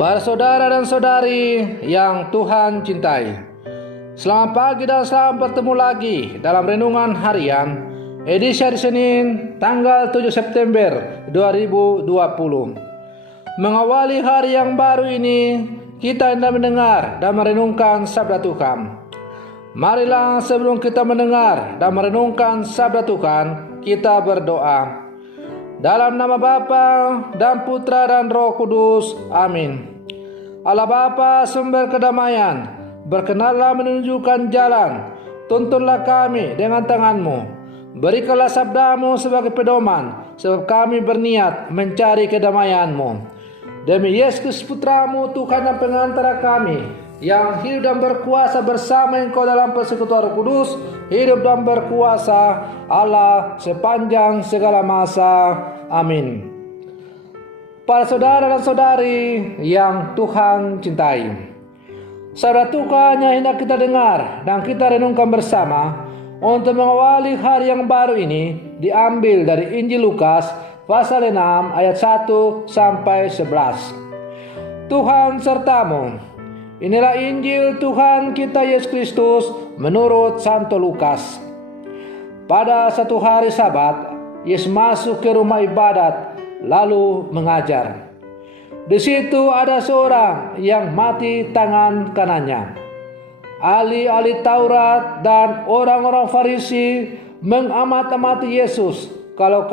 Para saudara dan saudari yang Tuhan cintai, selamat pagi dan selamat bertemu lagi dalam Renungan Harian edisi hari Senin tanggal 7 September 2020. Mengawali hari yang baru ini, kita hendak mendengar dan merenungkan sabda Tuhan. Marilah sebelum kita mendengar dan merenungkan sabda Tuhan, kita berdoa. Dalam nama Bapa dan Putra dan Roh Kudus. Amin. Allah Bapa, sumber kedamaian, berkenanlah menunjukkan jalan. Tuntunlah kami dengan tangan-Mu. Berikanlah sabda-Mu sebagai pedoman, sebab kami berniat mencari kedamaian-Mu. Demi Yesus Putra-Mu, Tuhan dan pengantara kami, yang hidup dan berkuasa bersama Engkau dalam persekutuan Roh Kudus, hidup dan berkuasa Allah sepanjang segala masa. Amin. Para saudara dan saudari yang Tuhan cintai, sabda Tuhan yang hendak kita dengar dan kita renungkan bersama untuk mengawali hari yang baru ini diambil dari Injil Lukas pasal 6 ayat 1 sampai 11. Tuhan sertamu. Inilah Injil Tuhan kita Yesus Kristus menurut Santo Lukas. Pada satu hari Sabat, Yesus masuk ke rumah ibadat lalu mengajar. Di situ ada seorang yang mati tangan kanannya. Ahli-ahli Taurat dan orang-orang Farisi mengamat-amati Yesus kalau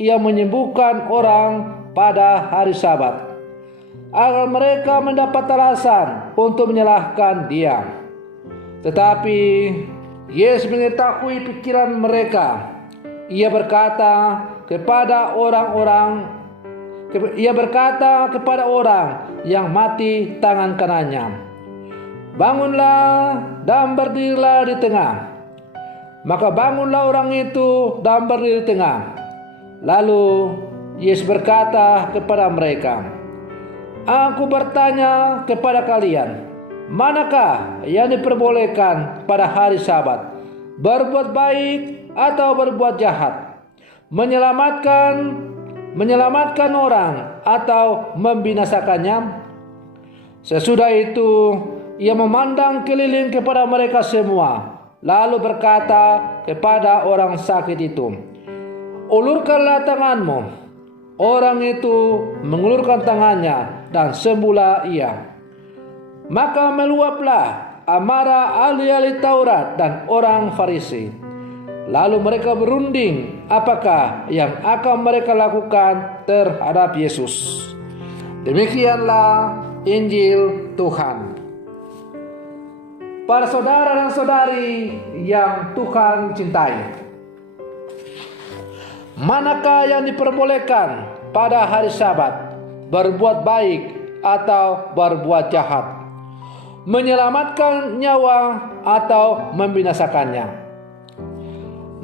ia menyembuhkan orang pada hari Sabat, agar mereka mendapat alasan untuk menyalahkan Dia. Tetapi Yesus mengetahui pikiran mereka. Ia berkata kepada orang yang mati tangan kanannya, "Bangunlah dan berdirilah di tengah." Maka bangunlah orang itu dan berdiri di tengah. Lalu Yesus berkata kepada mereka, "Aku bertanya kepada kalian, manakah yang diperbolehkan pada hari Sabat? Berbuat baik atau berbuat jahat? Menyelamatkan orang atau membinasakannya?" Sesudah itu ia memandang keliling kepada mereka semua, lalu berkata kepada orang sakit itu, "Ulurkanlah tanganmu." Orang itu mengulurkan tangannya dan sembuhlah ia. Maka meluaplah amarah ahli-ahli Taurat dan orang Farisi. Lalu mereka berunding apakah yang akan mereka lakukan terhadap Yesus. Demikianlah Injil Tuhan. Para saudara dan saudari yang Tuhan cintai, manakah yang diperbolehkan pada hari Sabat? Berbuat baik atau berbuat jahat? Menyelamatkan nyawa atau membinasakannya?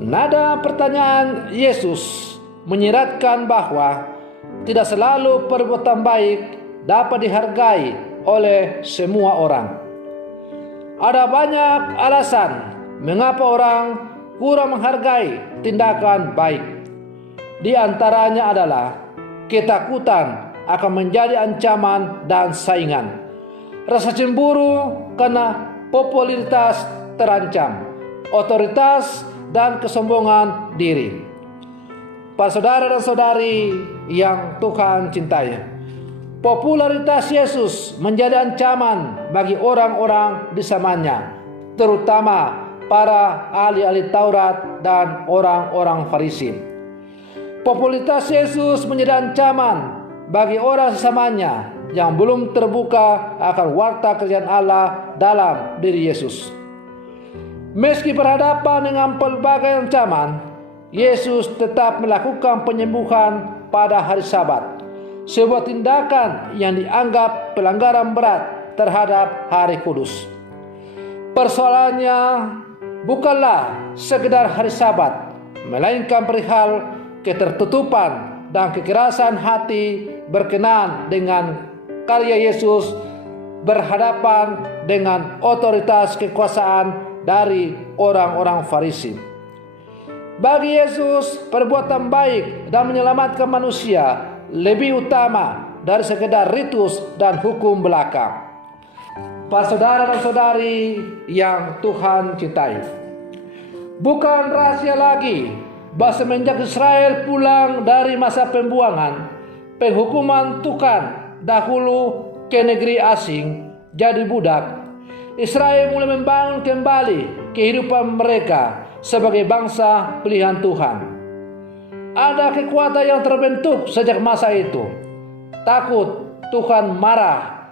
Nada pertanyaan Yesus menyiratkan bahwa tidak selalu perbuatan baik dapat dihargai oleh semua orang. Ada banyak alasan mengapa orang kurang menghargai tindakan baik. Di antaranya adalah ketakutan akan menjadi ancaman dan saingan, rasa cemburu karena popularitas terancam, otoritas dan kesombongan diri. Para saudara dan saudari yang Tuhan cintai, popularitas Yesus menjadi ancaman bagi orang-orang di zamannya, terutama para ahli-ahli Taurat dan orang-orang Farisi. Popularitas Yesus menjadi ancaman bagi orang sesamanya yang belum terbuka akan warta kerajaan Allah dalam diri Yesus. Meski berhadapan dengan pelbagai ancaman, Yesus tetap melakukan penyembuhan pada hari Sabat, sebuah tindakan yang dianggap pelanggaran berat terhadap hari kudus. Persoalannya bukanlah sekedar hari Sabat, melainkan perihal ketertutupan dan kekerasan hati berkenan dengan karya Yesus berhadapan dengan otoritas kekuasaan dari orang-orang Farisi. Bagi Yesus, perbuatan baik dan menyelamatkan manusia lebih utama dari sekedar ritus dan hukum belaka. Para saudara dan saudari yang Tuhan cintai, bukan rahasia lagi bahwa semenjak Israel pulang dari masa pembuangan, penghukuman Tuhan dahulu ke negeri asing jadi budak, Israel mulai membangun kembali kehidupan mereka sebagai bangsa pilihan Tuhan. Ada kekuatan yang terbentuk sejak masa itu. Takut Tuhan marah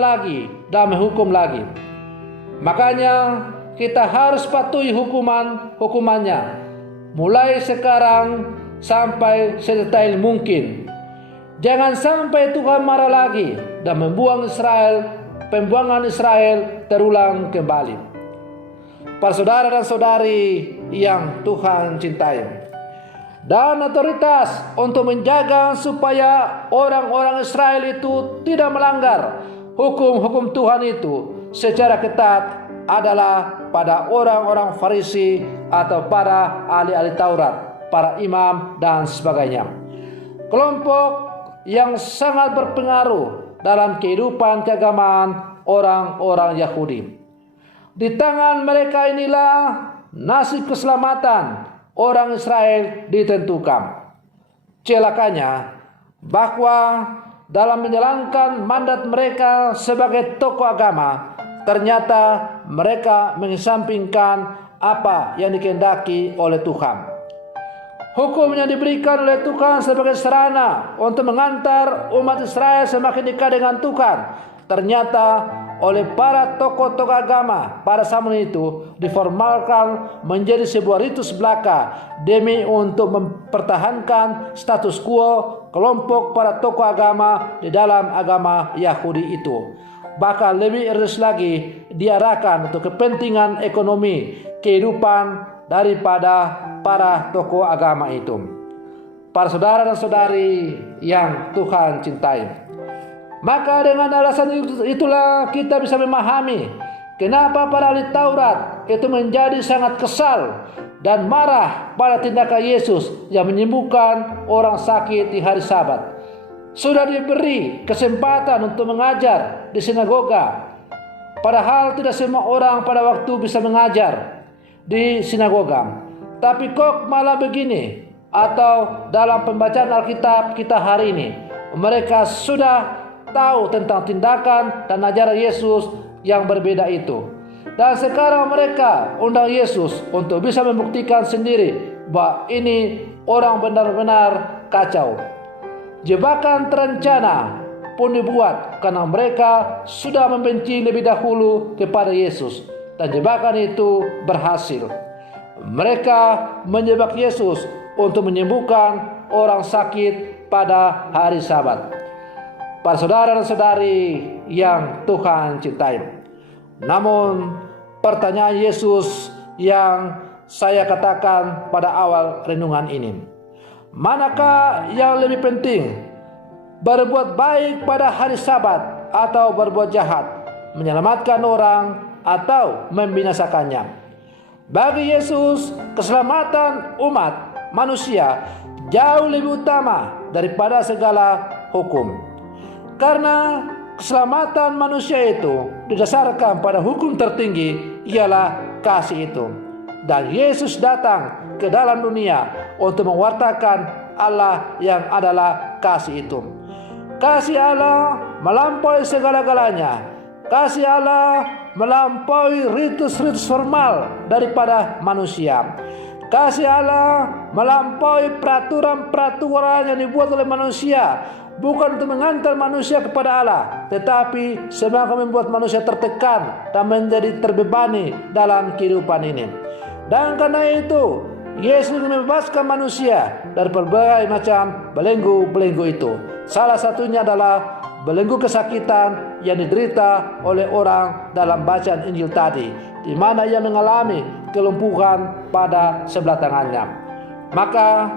lagi dan menghukum lagi. Makanya kita harus patuhi hukumannya mulai sekarang sampai sedetail mungkin. Jangan sampai Tuhan marah lagi dan pembuangan Israel terulang kembali. Para saudara dan saudari yang Tuhan cintai, dan otoritas untuk menjaga supaya orang-orang Israel itu tidak melanggar hukum-hukum Tuhan itu secara ketat adalah pada orang-orang Farisi atau para ahli-ahli Taurat, para imam dan sebagainya. Kelompok yang sangat berpengaruh dalam kehidupan keagamaan orang-orang Yahudi. Di tangan mereka inilah nasib keselamatan orang Israel ditentukan. Celakanya bahwa dalam menjalankan mandat mereka sebagai tokoh agama, ternyata mereka mengesampingkan apa yang dikehendaki oleh Tuhan. Hukum yang diberikan oleh Tuhan sebagai sarana untuk mengantar umat Israel semakin dekat dengan Tuhan, ternyata oleh para tokoh-tokoh agama pada zaman itu diformalkan menjadi sebuah ritus belaka demi untuk mempertahankan status quo kelompok para tokoh agama di dalam agama Yahudi itu. Bahkan lebih eres lagi diarahkan untuk kepentingan ekonomi kehidupan daripada para tokoh agama itu. Para saudara dan saudari yang Tuhan cintai, maka dengan alasan itulah kita bisa memahami kenapa para ahli Taurat itu menjadi sangat kesal dan marah pada tindakan Yesus yang menyembuhkan orang sakit di hari Sabat. Sudah diberi kesempatan untuk mengajar di sinagoga, padahal tidak semua orang pada waktu bisa mengajar di sinagoga. Tapi kok malah begini? Atau dalam pembacaan Alkitab kita hari ini, mereka sudah tahu tentang tindakan dan ajaran Yesus yang berbeda itu. Dan sekarang mereka undang Yesus untuk bisa membuktikan sendiri bahwa ini orang benar-benar kacau. Jebakan terencana pun dibuat karena mereka sudah membenci lebih dahulu kepada Yesus. Dan jebakan itu berhasil. Mereka menjebak Yesus untuk menyembuhkan orang sakit pada hari Sabat. Para saudara dan saudari yang Tuhan cintai, namun pertanyaan Yesus yang saya katakan pada awal renungan ini, manakah yang lebih penting, berbuat baik pada hari Sabat atau berbuat jahat, menyelamatkan orang atau membinasakannya? Bagi Yesus, keselamatan umat manusia jauh lebih utama daripada segala hukum. Karena keselamatan manusia itu didasarkan pada hukum tertinggi, ialah kasih itu. Dan Yesus datang ke dalam dunia untuk mewartakan Allah yang adalah kasih itu. Kasih Allah melampaui segala-galanya. Kasih Allah melampaui ritus-ritus formal daripada manusia. Kasih Allah melampaui peraturan-peraturan yang dibuat oleh manusia, bukan untuk mengantar manusia kepada Allah, tetapi semakin membuat manusia tertekan dan menjadi terbebani dalam kehidupan ini. Dan karena itu Yesus membebaskan manusia dari berbagai macam belenggu-belenggu itu. Salah satunya adalah belenggu kesakitan yang diderita oleh orang dalam bacaan Injil tadi, di mana ia mengalami kelumpuhan pada sebelah tangannya. Maka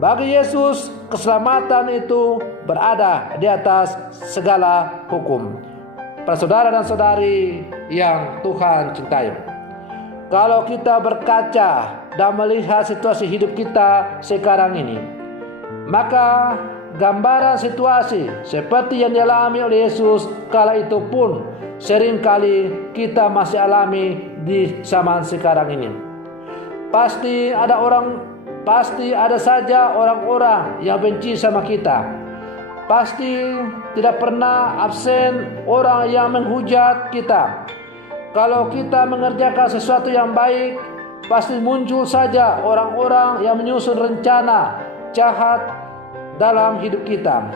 bagi Yesus keselamatan itu berada di atas segala hukum. Para saudara dan saudari yang Tuhan cintai, kalau kita berkaca dan melihat situasi hidup kita sekarang ini, maka gambaran situasi seperti yang dialami oleh Yesus kala itu pun seringkali kita masih alami di zaman sekarang ini. Pasti ada saja orang-orang yang benci sama kita. Pasti tidak pernah absen orang yang menghujat kita. Kalau kita mengerjakan sesuatu yang baik, pasti muncul saja orang-orang yang menyusun rencana jahat dalam hidup kita.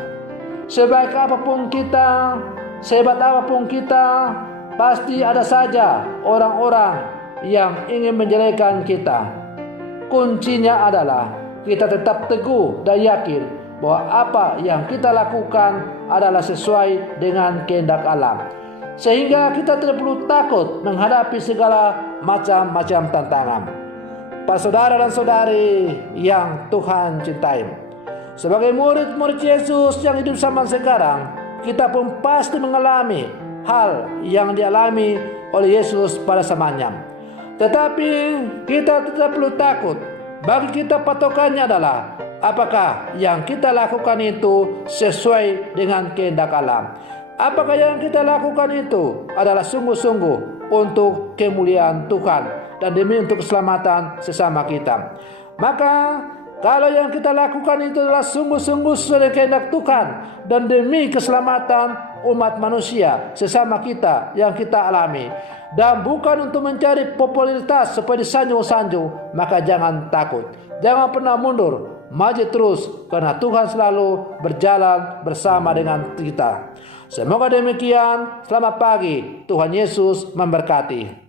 Sebaik apapun kita, sehebat apapun kita, pasti ada saja orang-orang yang ingin menjelekan kita. Kuncinya adalah kita tetap teguh dan yakin bahwa apa yang kita lakukan adalah sesuai dengan kehendak Allah. Sehingga kita tidak perlu takut menghadapi segala macam-macam tantangan. Para saudara dan saudari yang Tuhan cintai, sebagai murid-murid Yesus yang hidup zaman sekarang, kita pun pasti mengalami hal yang dialami oleh Yesus pada zamannya. Tetapi kita tidak perlu takut. Bagi kita patokannya adalah apakah yang kita lakukan itu sesuai dengan kehendak Allah. Apakah yang kita lakukan itu adalah sungguh-sungguh untuk kemuliaan Tuhan dan demi untuk keselamatan sesama kita. Maka kalau yang kita lakukan itu adalah sungguh-sungguh sesuai kehendak Tuhan dan demi keselamatan umat manusia sesama kita yang kita alami, dan bukan untuk mencari popularitas supaya disanjung-sanjung, maka jangan takut. Jangan pernah mundur, maju terus, karena Tuhan selalu berjalan bersama dengan kita. Semoga demikian. Selamat pagi. Tuhan Yesus memberkati.